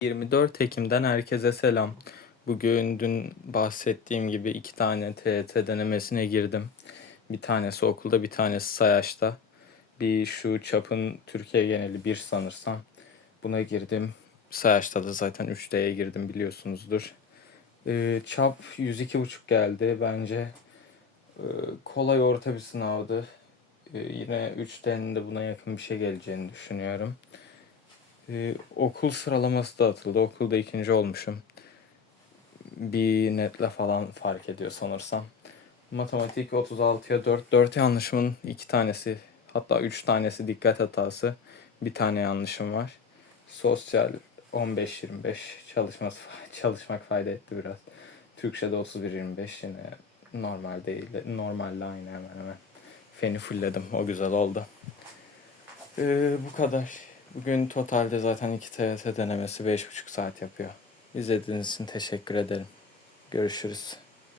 24 Ekim'den herkese selam. Bugün dün bahsettiğim gibi iki tane TYT denemesine girdim. Bir tanesi okulda, bir tanesi Sayaç'ta. Bir şu çapın Türkiye geneli bir sanırsam. Buna girdim. Sayaç'ta da zaten 3D'ye girdim biliyorsunuzdur. Ee, çap 102.5 geldi. Bence e, kolay orta bir sınavdı. Ee, yine 3D'nin de buna yakın bir şey geleceğini düşünüyorum. Ee, okul sıralaması da atıldı. Okulda ikinci olmuşum. Bir netle falan fark ediyor sanırsam. Matematik 36'ya 4. 4 yanlışımın iki tanesi hatta 3 tanesi dikkat hatası. Bir tane yanlışım var. Sosyal 15-25 çalışması çalışmak fayda etti biraz. Türkçe'de 31-25 yine normal değil. Normalde aynı hemen hemen. Feni fullledim. O güzel oldu. Ee, bu kadar. Bugün totalde zaten iki TYT denemesi 5,5 saat yapıyor. İzlediğiniz için teşekkür ederim. Görüşürüz.